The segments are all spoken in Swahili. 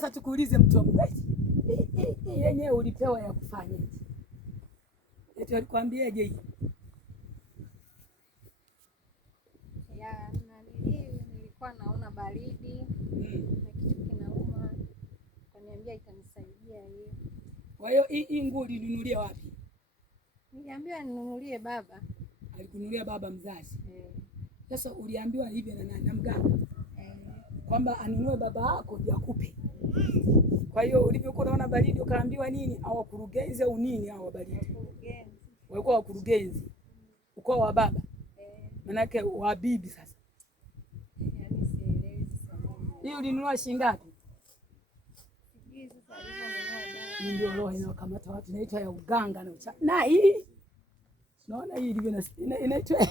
Sasa tukuulize mtu wa Mungu, hii yenyewe ulipewa ya kufanya eti alikwambiaje hii? Ya nilikuwa naona baridi na kitu kinauma, kaniambia itanisaidia hiyo. Kwa hiyo hii nguo ulinunulia wapi? Niliambiwa ninunulie baba. Alikununulia baba mzazi? Sasa uliambiwa hivi na mganga kwamba anunue baba yako ndio akupe. Kwa hiyo ulivyokuwa unaona baridi ukaambiwa nini? Au wakurugenzi au nini hao baridi? Walikuwa wakurugenzi. Ukoo wa baba. Manake wa bibi sasa. Yaani sielewi sasa. Hii ulinunua shilingi ngapi? Sijui sasa alivyonunua baba. Hii ndio roho inayokamata watu, inaitwa ya uganga na uchawi. Na hii naona hii ilivyo inaitwa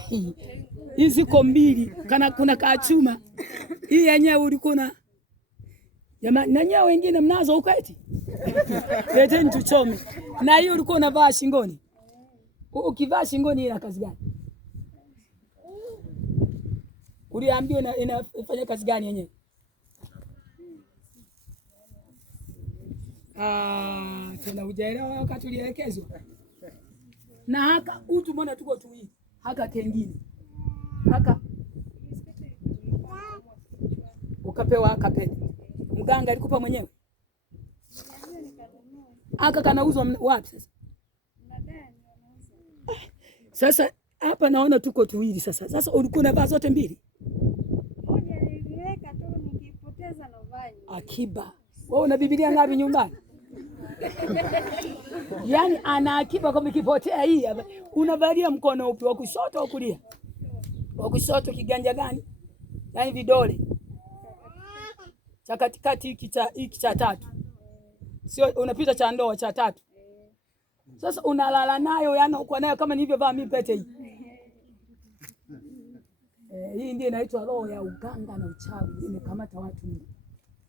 hii ziko mbili, kuna kachuma. Hii yenyewe ulikuwa na jamani, na nyewe wengine mnazo huko eti? Leteni tuchome. Na hiyo ulikuwa unavaa shingoni. Ukivaa shingoni ina kazi gani? Uliambiwa inafanya kazi gani yenyewe? Tena hujaelewa wakati ulielekezwa. Na haka utu mbona tuko tu hii? Haka kengine. Haka ukapewa haka pete. Mganga alikupa mwenyewe? Haka kanauzwa wapi sasa? Sasa hapa naona tuko tuwili sasa. Sasa ulikuwa unavaa zote mbili? Moja niliweka tu nikipoteza na vaa. Akiba. Wewe una Biblia ngapi nyumbani? Yaani ana akiba kama ikipotea hii unavalia mkono upi, wa kushoto au kulia? Wa kushoto kiganja gani? Yaani vidole. Cha katikati hiki cha tatu. Sio unapita cha ndoa cha tatu. Sasa unalala nayo yani uko nayo kama nilivyovaa mimi pete hii. Hii ndio inaitwa roho ya uganga na uchawi, imekamata watu wengi.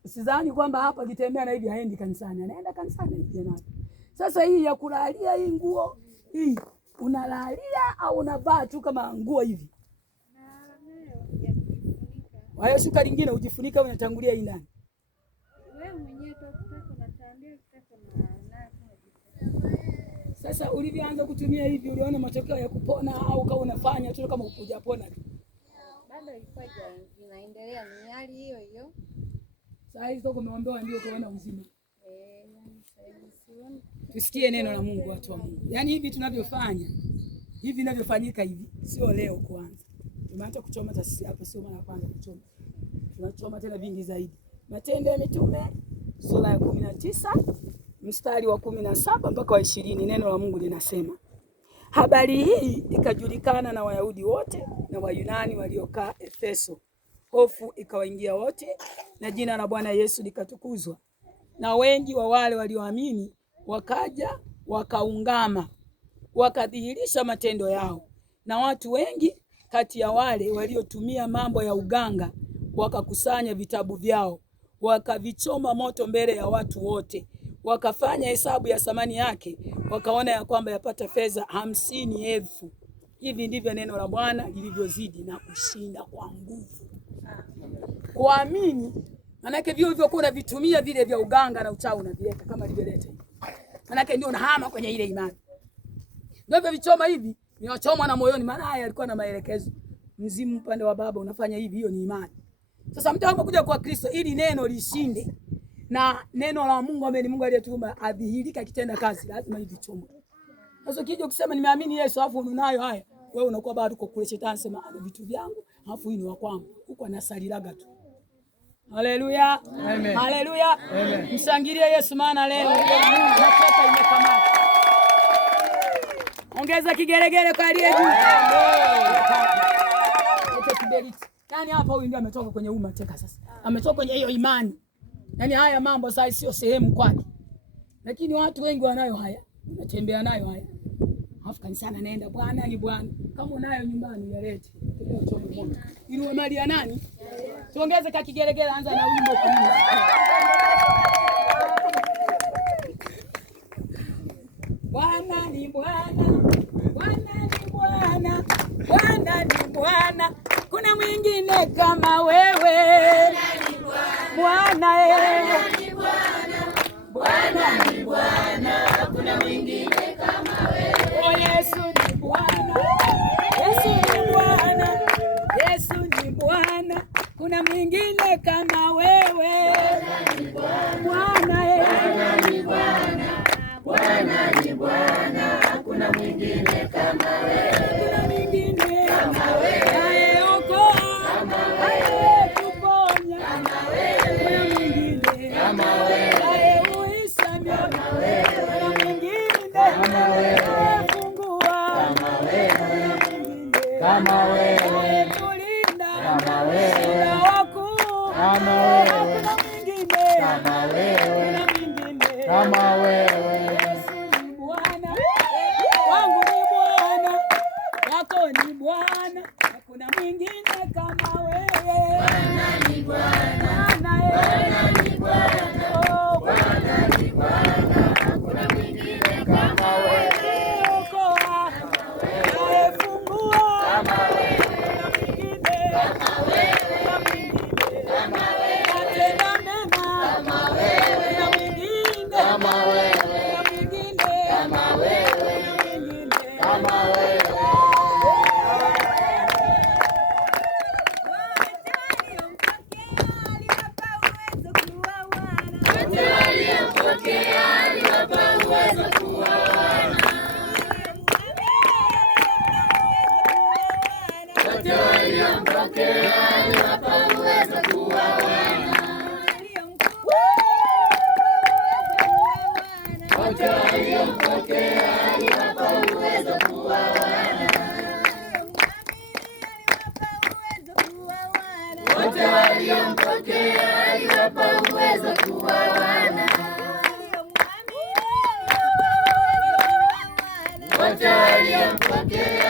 Usidhani kwamba hapa kitembea na hivi haendi kanisani, anaenda kanisani hivi na. Sasa hii ya kulalia hii nguo hii unalalia au unavaa tu kama nguo hivi? Kwa hiyo shuka lingine ujifunika unatangulia hii ndani. Wewe mwenyewe tu unatandia na. Sasa ulivyoanza kutumia hivi uliona matokeo ya kupona au kama unafanya tu kama hujapona? Bado ilikuwa inaendelea ni hali hiyo hiyo. Sasa hizo umeombewa ndio ukaona uzima. Yani sioni. Tusikie neno la Mungu watu wa Mungu. Yaani hivi tunavyofanya, hivi vinavyofanyika hivi sio leo kwanza. Tumeanza kuchoma taasisi hapa, sio mara kwanza kuchoma. Tunachoma tena vingi zaidi. Matendo ya Mitume sura ya 19 mstari wa 17 mpaka wa 20, neno la Mungu linasema, habari hii ikajulikana na Wayahudi wote na Wayunani waliokaa Efeso. Hofu ikawaingia wote na jina la Bwana Yesu likatukuzwa. Na wengi wa wale walioamini wakaja wakaungama, wakadhihirisha matendo yao. Na watu wengi kati ya wale waliotumia mambo ya uganga wakakusanya vitabu vyao, wakavichoma moto mbele ya watu wote. Wakafanya hesabu ya thamani yake, wakaona ya kwamba yapata fedha 50,000. Hivi ndivyo neno la Bwana lilivyozidi na kushinda kwa nguvu. Kuamini manake vile ulivyokuwa unavitumia vile vya uganga na uchawi unavileta kama livyoleta hivi. Manake ndio unahama kwenye ile imani. Ndio vichoma hivi, niwachoma na moyoni, maana haya alikuwa na maelekezo. Mzimu upande wa baba unafanya hivi, hiyo ni imani. Sasa mtu anapokuja kwa Kristo ili neno lishinde na neno la Mungu ambaye ni Mungu aliyetuumba adhihirika kitenda kazi, lazima hivi choma. Sasa ukija ukisema nimeamini Yesu afu unayo haya, wewe unakuwa bado uko kule, shetani sema ana vitu vyangu afu hii ni wa kwangu. Huko anasalilaga tu. Haleluya. Amen. Haleluya. Amen. Mshangilie Yesu maana leo nafaka imekamata. Ongeza kigeregere kwa aliye juu. Ete kiberiti. Yaani hapa huyu ndio ametoka kwenye mateka sasa. Ametoka kwenye hiyo imani. Yaani haya mambo sasa sio sehemu kwake. Lakini watu wengi wanayo haya. Unatembea nayo haya. Alafu kanisani anaenda Bwana ni Bwana. Kama unayo nyumbani yalete. Ili uwe mali ya nani? Tuongeze ka kigeregere, anza na wimbo kuimba. Bwana ni Bwana. Bwana ni Bwana. Bwana ni Bwana. Kuna mwingine kama wewe. Bwana ni Bwana. Bwana ni Bwana, hakuna mwingine kama wewe. Oh, Yesu ni Bwana, Yesu ni Bwana, Yesu ni Bwana, kuna mwingine kama wewe. Bwana ni Bwana, Bwana ni Bwana, Bwana ni Bwana, hakuna mwingine kama wewe. Hakuna mwingine kama wewe, anayeokoa, anayetuponya, kama wewe. Kuna mwingine kama wewe, anayeuisha mioyo, kuna mwingine kama wewe, anayefungua, kama wewe, kama wewe, anayetulinda, kama wewe, wakuu, kama wewe, kuna mwingine kama wewe, kuna mwingine kama wewe. Yesu ni Bwana, wangu ni Bwana, wako ni Bwana, hakuna mwingine kama wewe. Bwana ni Bwana, Bwana ni Bwana, Bwana ni Bwana, hakuna mwingine kama wewe. Okoa, anayefungua, kama wewe, kuna mwingine kama wewe, kuna mwingine kama wewe, atenda mema kama wewe, kuna mwingine kama wewe, kuna mwingine kama wewe, kuna mwingine kama wewe. Wote waliompokea aliwapa uwezo kuwa wana. Wote waliompokea aliwapa uwezo kuwa wana. Wote waliompokea aliwapa uwezo kuwa wana. Wote waliompokea